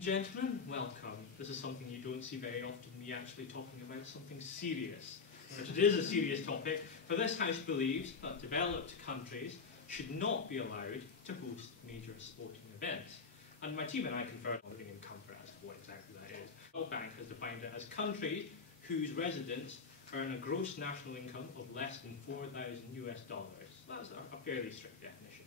Gentlemen, welcome. This is something you don't see very often, me actually talking about something serious. But it is a serious topic, for this House believes that developed countries should not be allowed to host major sporting events. And my team and I confer living in comfort as to what exactly that is. The World Bank has defined it as countries whose residents earn a gross national income of less than $4,000 US. That's a fairly strict definition.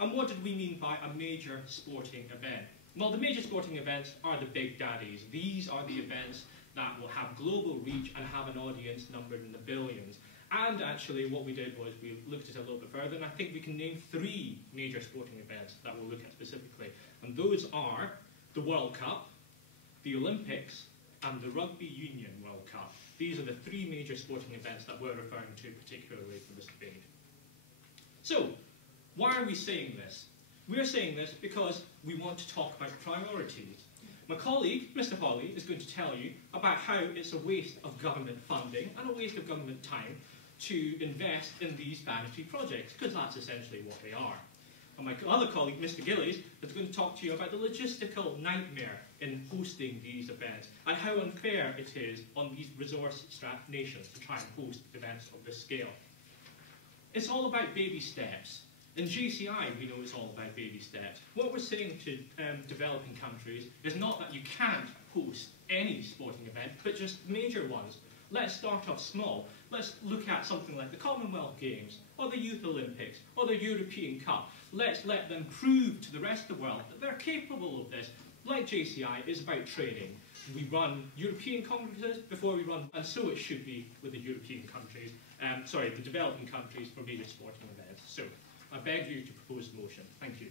And what did we mean by a major sporting event? Well, the major sporting events are the big daddies. These are the events that will have global reach and have an audience numbered in the billions. And actually what we did was we looked at it a little bit further, and I think we can name 3 major sporting events that we'll look at specifically. And those are the World Cup, the Olympics, and the Rugby Union World Cup. These are the 3 major sporting events that we're referring to particularly for this debate. So, why are we saying this? We're saying this because we want to talk about priorities. My colleague, Mr. Hawley, is going to tell you about how it's a waste of government funding and a waste of government time to invest in these vanity projects, because that's essentially what they are. And my other colleague, Mr. Gillies, is going to talk to you about the logistical nightmare in hosting these events and how unfair it is on these resource-strapped nations to try and host events of this scale. It's all about baby steps. In JCI, we know it's all about baby steps. What we're saying to developing countries is not that you can't host any sporting event, but just major ones. Let's start off small. Let's look at something like the Commonwealth Games, or the Youth Olympics, or the European Cup. Let's let them prove to the rest of the world that they're capable of this. Like JCI, it's about training. We run European congresses before we run, and so it should be with the European countries, the developing countries for major sporting events. So, I beg you to propose the motion. Thank you.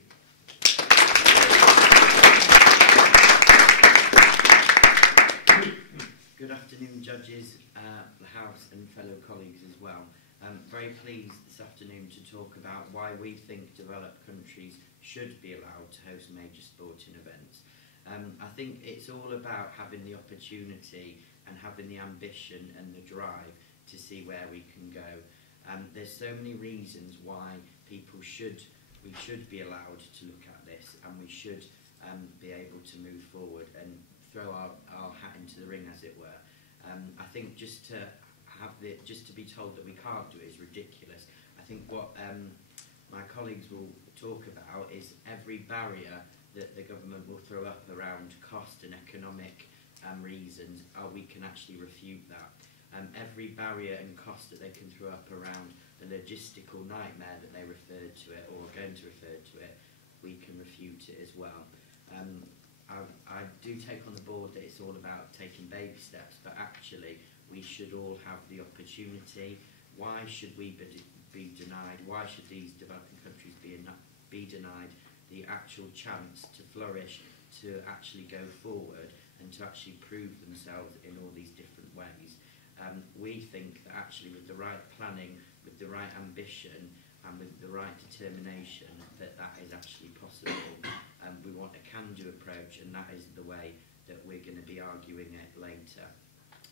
Good afternoon, judges, the House and fellow colleagues as well. I'm very pleased this afternoon to talk about why we think developed countries should be allowed to host major sporting events. I think it's all about having the opportunity and having the ambition and the drive to see where we can go. There's so many reasons why we should be allowed to look at this, and we should be able to move forward and throw our hat into the ring, as it were. I think just to be told that we can't do it is ridiculous. I think what my colleagues will talk about is every barrier that the government will throw up around cost and economic reasons, we can actually refute that. Every barrier and cost that they can throw up around the logistical nightmare that they referred to it, or are going to refer to it, we can refute it as well. I do take on the board that it's all about taking baby steps, but actually we should all have the opportunity. Why should we be denied? Why should these developing countries be denied the actual chance to flourish, to actually go forward and to actually prove themselves in all these different ways? We think that actually with the right planning, with the right ambition and with the right determination, that is actually possible. We want a can-do approach, and that is the way that we're going to be arguing it later.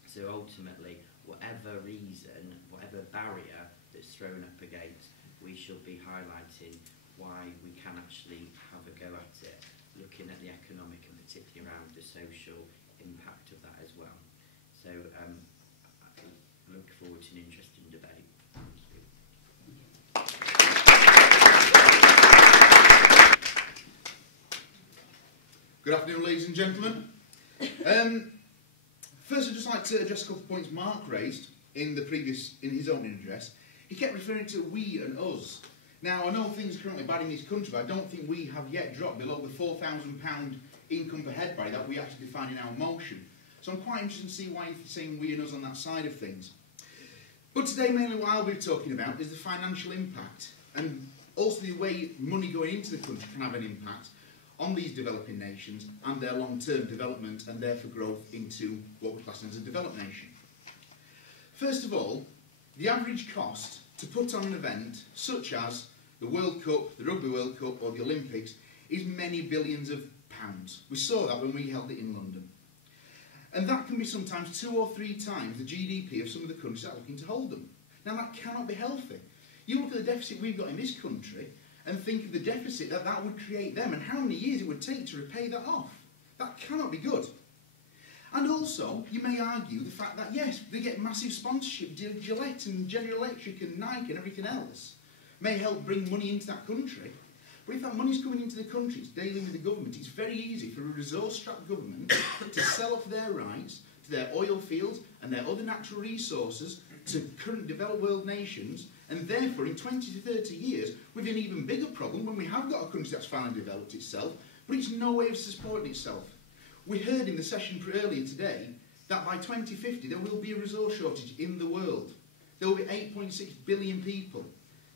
So ultimately, whatever reason, whatever barrier that's thrown up against, we should be highlighting why we can actually have a go at it, looking at the economic and particularly around the social impact of that as well. So I look forward to an interesting debate. Thank you. Good afternoon, ladies and gentlemen. First, I'd just like to address a couple of points Mark raised in his opening address. He kept referring to we and us. Now, I know things are currently bad in this country, but I don't think we have yet dropped below the £4,000 income per head barrier that we actually define in our motion. So I'm quite interested to see why you're saying we and us on that side of things. But today, mainly what I'll be talking about is the financial impact, and also the way money going into the country can have an impact on these developing nations and their long-term development and therefore growth into what we class as a developed nation. First of all, the average cost to put on an event such as the World Cup, the Rugby World Cup or the Olympics is many billions of pounds. We saw that when we held it in London. And that can be sometimes 2 or 3 times the GDP of some of the countries that are looking to hold them. Now that cannot be healthy. You look at the deficit we've got in this country and think of the deficit that would create them and how many years it would take to repay that off. That cannot be good. And also, you may argue the fact that, yes, they get massive sponsorship, Gillette and General Electric and Nike and everything else may help bring money into that country. But if that money's coming into the country, it's dealing with the government, it's very easy for a resource-strapped government to sell off their rights to their oil fields and their other natural resources to current developed world nations, and therefore in 20 to 30 years we've an even bigger problem when we have got a country that's finally developed itself, but it's no way of supporting itself. We heard in the session earlier today that by 2050 there will be a resource shortage in the world. There will be 8.6 billion people.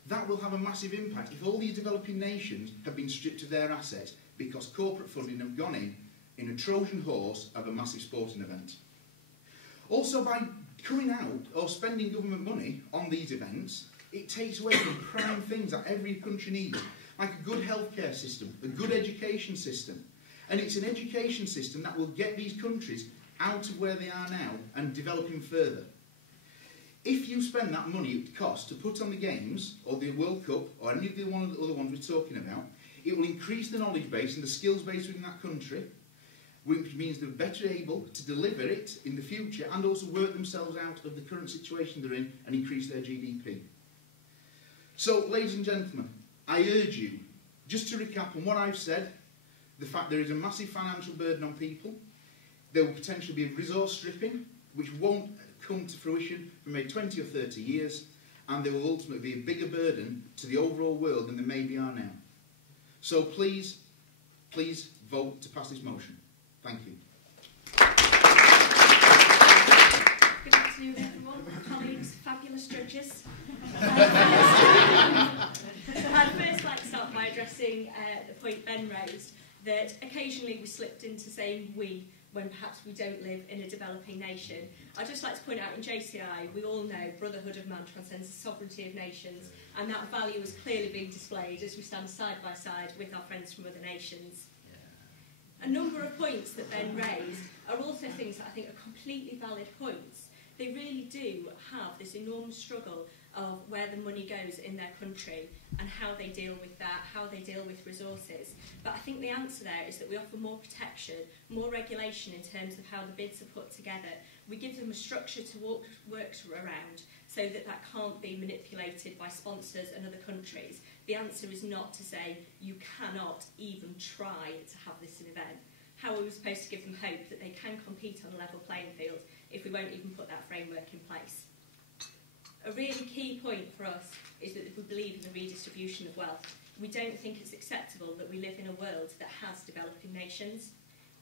That will have a massive impact if all these developing nations have been stripped of their assets because corporate funding have gone in a Trojan horse of a massive sporting event. Also, by coming out or spending government money on these events, it takes away from prime things that every country needs, like a good healthcare system, a good education system. And it's an education system that will get these countries out of where they are now and developing further. If you spend that money it costs to put on the Games, or the World Cup, or any of the other ones we're talking about, it will increase the knowledge base and the skills base within that country, which means they're better able to deliver it in the future and also work themselves out of the current situation they're in and increase their GDP. So, ladies and gentlemen, I urge you, just to recap on what I've said, the fact there is a massive financial burden on people, there will potentially be resource stripping, which won't come to fruition for maybe 20 or 30 years, and there will ultimately be a bigger burden to the overall world than there maybe are now. So please, please vote to pass this motion. Thank you. Good afternoon, everyone. Colleagues, fabulous judges. So I'd first like to start by addressing the point Ben raised, that occasionally we slipped into saying we when perhaps we don't live in a developing nation. I'd just like to point out in JCI, we all know brotherhood of man transcends the sovereignty of nations, and that value is clearly being displayed as we stand side by side with our friends from other nations. A number of points that Ben raised are also things that I think are completely valid points. They really do have this enormous struggle of where the money goes in their country and how they deal with that, how they deal with resources. But I think the answer there is that we offer more protection, more regulation in terms of how the bids are put together. We give them a structure to work around so that that can't be manipulated by sponsors and other countries. The answer is not to say you cannot even try to have this event. How are we supposed to give them hope that they can compete on a level playing field if we won't even put that framework in place? A really key point for us is that if we believe in the redistribution of wealth, we don't think it's acceptable that we live in a world that has developing nations.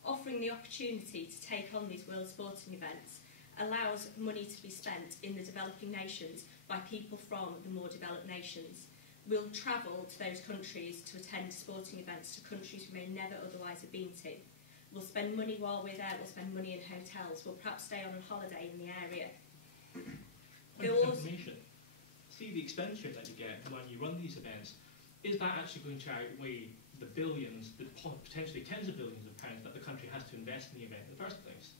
Offering the opportunity to take on these world sporting events allows money to be spent in the developing nations by people from the more developed nations. We'll travel to those countries to attend sporting events to countries we may never otherwise have been to. We'll spend money while we're there, we'll spend money in hotels, we'll perhaps stay on a holiday in the area. Information. See the expenditure that you get when you run these events. Is that actually going to outweigh the billions, the potentially tens of billions of pounds that the country has to invest in the event in the first place?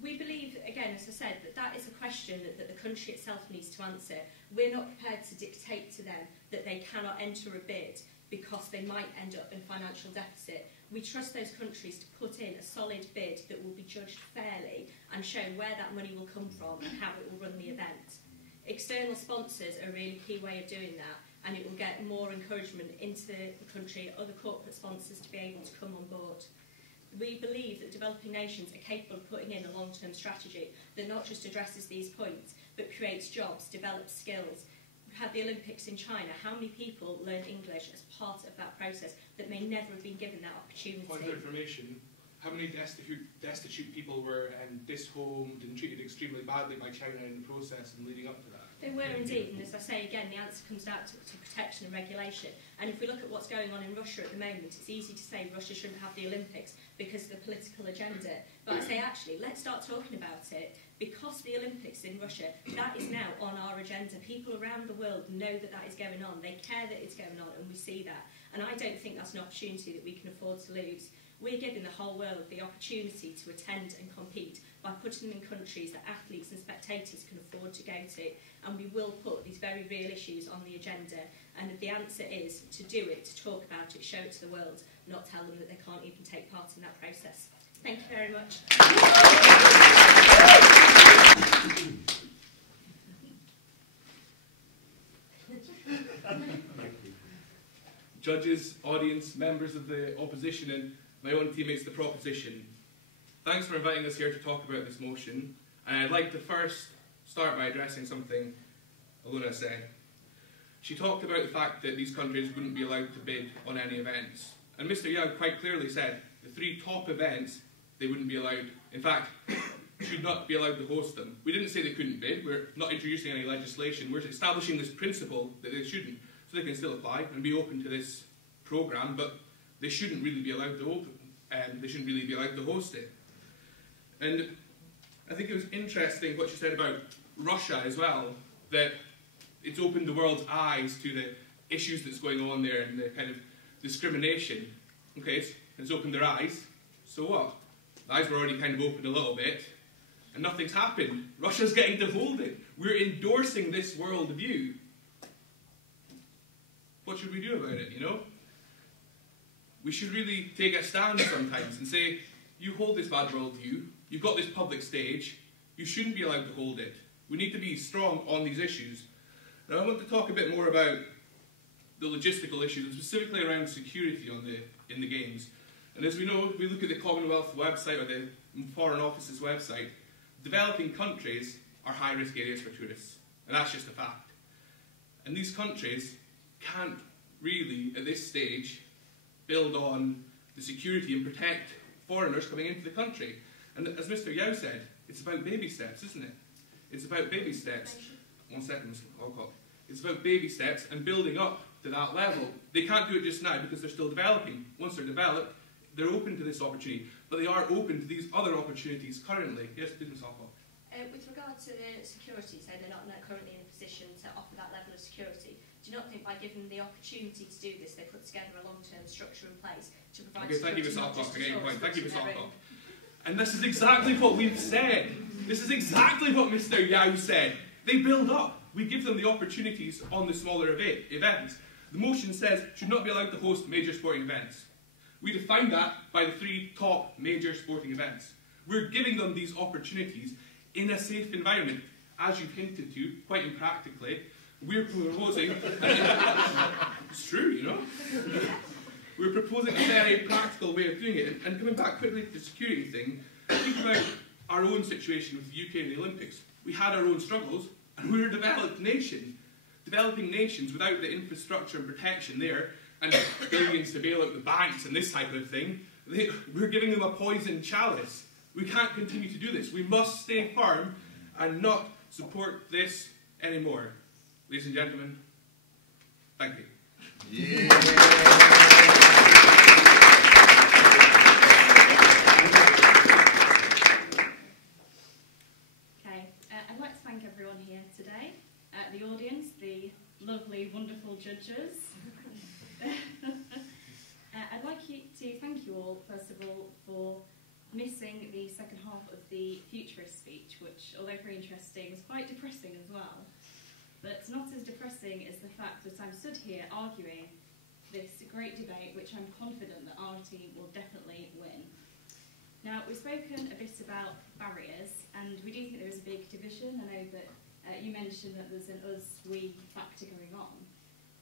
We believe, again, as I said, that that is a question that the country itself needs to answer. We're not prepared to dictate to them that they cannot enter a bid because they might end up in financial deficit. We trust those countries to put in a solid bid that will be judged fairly and show where that money will come from and how it will run the event. External sponsors are a really key way of doing that, and it will get more encouragement into the country, other corporate sponsors to be able to come on board. We believe that developing nations are capable of putting in a long-term strategy that not just addresses these points, but creates jobs, develops skills. We had the Olympics in China. How many people learn English as part of that process that may never have been given that opportunity? Point of information, how many destitute people were dishomed and treated extremely badly by China in the process and leading up to that? They were indeed, and as I say again, the answer comes down to protection and regulation. And if we look at what's going on in Russia at the moment, it's easy to say Russia shouldn't have the Olympics because of the political agenda. But I say actually, let's start talking about it, because the Olympics in Russia, that is now on our agenda. People around the world know that that is going on. They care that it's going on, and we see that. And I don't think that's an opportunity that we can afford to lose. We're giving the whole world the opportunity to attend and compete by putting them in countries that athletes and spectators can afford to go to. And we will put these very real issues on the agenda. And the answer is to do it, to talk about it, show it to the world, not tell them that they can't even take part in that process. Thank you very much. Judges, audience, members of the opposition and my own teammates, the proposition. Thanks for inviting us here to talk about this motion. And I'd like to first start by addressing something Aluna said. She talked about the fact that these countries wouldn't be allowed to bid on any events. And Mr. Yao quite clearly said the 3 top events, they wouldn't be allowed, in fact, should not be allowed to host them. We didn't say they couldn't bid, we're not introducing any legislation, we're establishing this principle that they shouldn't. So they can still apply and be open to this programme, but they shouldn't really be allowed to open, and they shouldn't really be allowed to host it. And I think it was interesting what she said about Russia as well, that it's opened the world's eyes to the issues that's going on there and the kind of discrimination. Okay, it's opened their eyes, so what? The eyes were already kind of opened a little bit, and nothing's happened. Russia's getting to hold it. We're endorsing this world view. What should we do about it, you know? We should really take a stand sometimes and say, you hold this bad world view, you've got this public stage, you shouldn't be allowed to hold it. We need to be strong on these issues. Now I want to talk a bit more about the logistical issues, and specifically around security in the games. And as we know, we look at the Commonwealth website or the Foreign Office's website, developing countries are high-risk areas for tourists. And that's just a fact. And these countries can't really, at this stage, build on the security and protect foreigners coming into the country. And as Mr. Yao said, it's about baby steps, isn't it? It's about baby steps. 1 second, Mr. Alcock. It's about baby steps and building up to that level. They can't do it just now because they're still developing. Once they're developed, they're open to this opportunity. But they are open to these other opportunities currently. Yes, please, Ms. Alcock. With regard to the security, so they're not currently in a position to offer that level of security. Do you not think by giving them the opportunity to do this, they put together a long-term structure in place to provide okay, thank you, Ms. security? Alcock. I get your point. Thank you, Ms. Alcock. And this is exactly what we've said. This is exactly what Mr. Yao said. They build up. We give them the opportunities on the smaller events. The motion says should not be allowed to host major sporting events. We define that by the 3 top major sporting events. We're giving them these opportunities in a safe environment. As you've hinted to, quite impractically, we're proposing, it's true, you know, we're proposing a very practical way of doing it. And coming back quickly to the security thing, think about our own situation with the UK and the Olympics. We had our own struggles, and we're a developed nation. Developing nations without the infrastructure and protection there, and billions to bail out the banks and this type of thing, we're giving them a poisoned chalice. We can't continue to do this. We must stay firm and not support this anymore. Ladies and gentlemen, thank you. Yeah. Okay, I'd like to thank everyone here today, the audience, the lovely, wonderful judges. I'd like to thank you all, first of all, for missing the second half of the futurist speech, which, although very interesting, was quite depressing as well. But not as depressing as the fact that I'm stood here arguing this great debate, which I'm confident that our team will definitely win. Now, we've spoken a bit about barriers, and we do think there is a big division. I know that you mentioned that there's an us-we factor going on.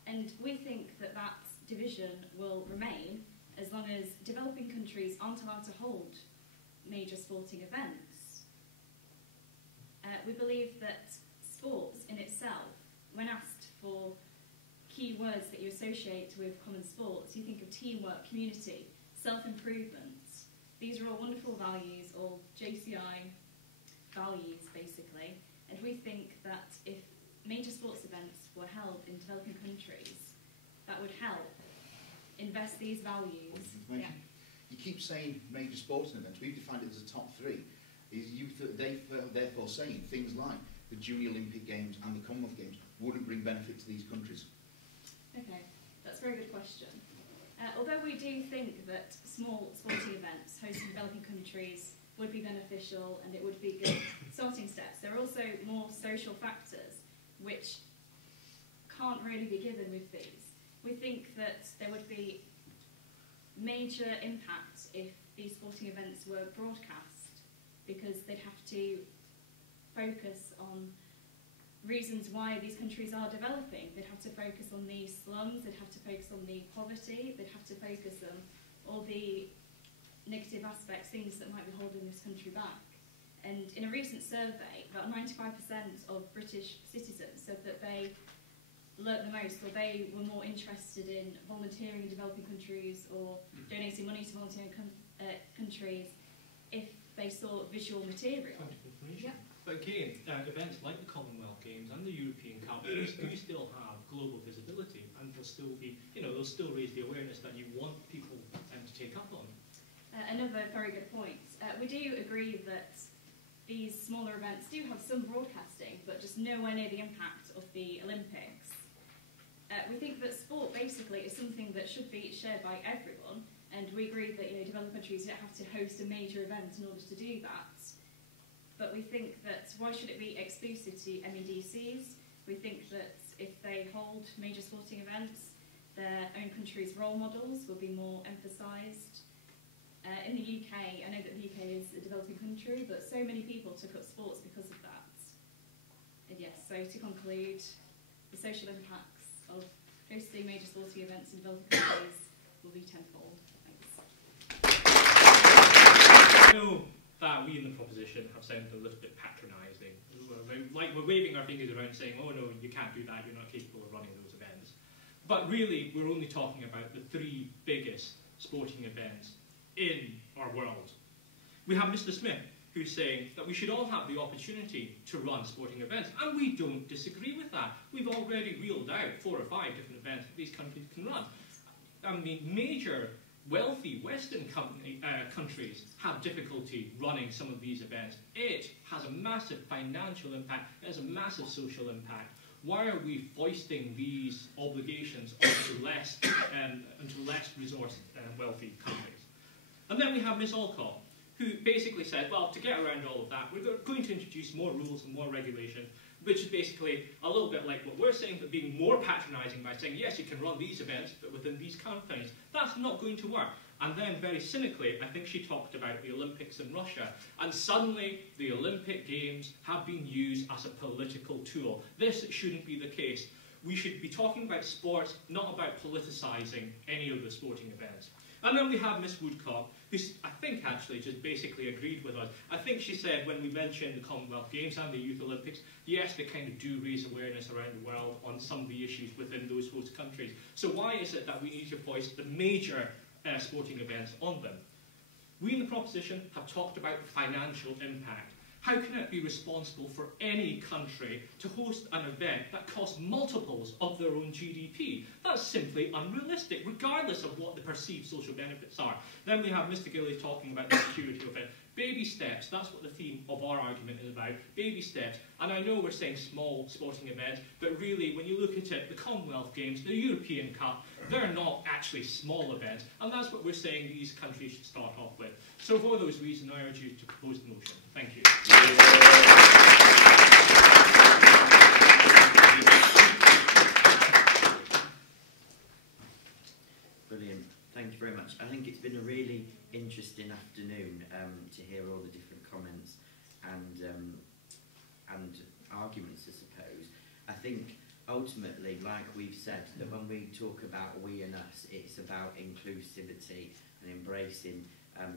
And we think that that division will remain as long as developing countries aren't allowed to hold major sporting events. We believe that sports in itself, when asked for key words that you associate with common sports, you think of teamwork, community, self-improvement. These are all wonderful values, all JCI values, basically. And we think that if major sports events were held in developing countries, that would help invest these values. Yeah. You keep saying major sporting events. We've defined it as a top 3. Is you therefore saying things like the Junior Olympic Games and the Commonwealth Games wouldn't bring benefit to these countries? Okay, that's a very good question. Although we do think that small sporting events hosted in developing countries would be beneficial and it would be good starting steps, there are also more social factors which can't really be given with these. We think that there would be major impact if these sporting events were broadcast, because they'd have to focus on reasons why these countries are developing. They'd have to focus on the slums, they'd have to focus on the poverty, they'd have to focus on all the negative aspects, things that might be holding this country back. And in a recent survey, about 95% of British citizens said that they learnt the most, or they were more interested in volunteering in developing countries or donating money to volunteering countries if they saw visual material. Yeah. But again, events like the Commonwealth Games and the European Cup do still have global visibility, and will still be, they'll still raise the awareness that you want people to take up on. Another very good point. We do agree that these smaller events do have some broadcasting, but just nowhere near the impact of the Olympics. We think that sport basically is something that should be shared by everyone, and we agree that developing countries don't have to host a major event in order to do that. But we think that why should it be exclusive to MEDCs? We think that if they hold major sporting events, their own country's role models will be more emphasised. In the UK, I know that the UK is a developing country, but so many people took up sports because of that. And yes, so to conclude, the social impacts of hosting major sporting events in developing countries will be tenfold. Thanks. I know that we in the proposition have sounded a little bit patronising. Like we're waving our fingers around saying, oh no, you can't do that, you're not capable of running those events. But really, we're only talking about the 3 biggest sporting events in our world. We have Mr. Smith, who's saying that we should all have the opportunity to run sporting events, and we don't disagree with that. We've already reeled out 4 or 5 different events that these countries can run. I mean, major wealthy Western countries have difficulty running some of these events. It has a massive financial impact, it has a massive social impact. Why are we foisting these obligations onto less resource wealthy countries? And then we have Ms. Alcott, who basically said, well, to get around all of that, we're going to introduce more rules and more regulation, which is basically a little bit like what we're saying, but being more patronising by saying, yes, you can run these events, but within these confines. That's not going to work. And then, very cynically, I think she talked about the Olympics in Russia, and suddenly the Olympic Games have been used as a political tool. This shouldn't be the case. We should be talking about sports, not about politicising any of the sporting events. And then we have Miss Woodcock, who I think actually just basically agreed with us. I think she said when we mentioned the Commonwealth Games and the Youth Olympics, yes, they kind of do raise awareness around the world on some of the issues within those host countries. So why is it that we need to foist the major sporting events on them? We in the proposition have talked about the financial impact. How can it be responsible for any country to host an event that costs multiples of their own GDP? That's simply unrealistic, regardless of what the perceived social benefits are. Then we have Mr. Gillies talking about the security of it. Baby steps, that's what the theme of our argument is about, baby steps. And I know we're saying small sporting events, but really, when you look at it, the Commonwealth Games, the European Cup, they're not actually small events, and that's what we're saying these countries should start off with. So for those reasons, I urge you to propose the motion. Thank you. Brilliant. Thank you very much. I think it's been a really interesting afternoon to hear all the different comments and arguments, I suppose. I think ultimately, like we've said, that when we talk about we and us, it's about inclusivity and embracing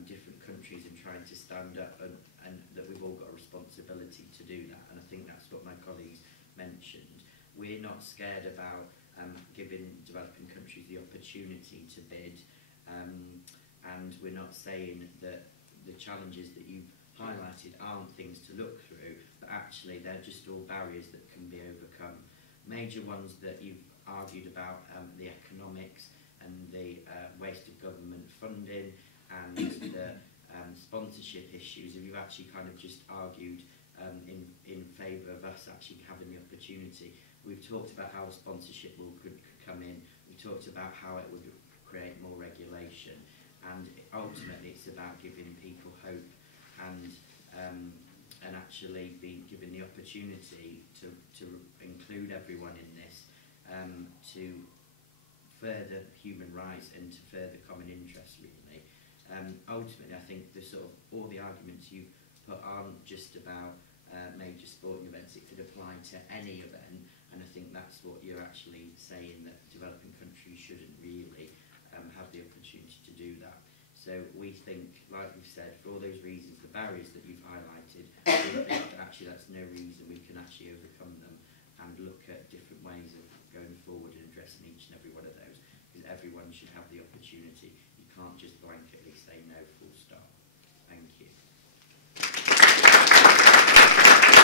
different countries and trying to stand up, and that we've all got a responsibility to do that. And I think that's what my colleagues mentioned. We're not scared about giving developing countries the opportunity to bid, and we're not saying that the challenges that you've highlighted aren't things to look through, but actually they're just all barriers that can be overcome. Major ones that you've argued about, the economics and the waste of government funding and the sponsorship issues, and you've actually kind of just argued in favour of us actually having the opportunity. We've talked about how sponsorship could come in, we've talked about how it would create more regulation, and ultimately it's about giving people hope and actually be given the opportunity to include everyone in this, to further human rights and to further common interests, really. ultimately, I think the sort of all the arguments you've put aren't just about major sporting events. It could apply to any event, and I think that's what you're actually saying, that developing countries shouldn't really have the opportunity to do that. So we think, like we've said, for all those reasons, the barriers that you've highlighted, we think that actually that's no reason we can actually overcome them and look at different ways of going forward and addressing each and every one of those.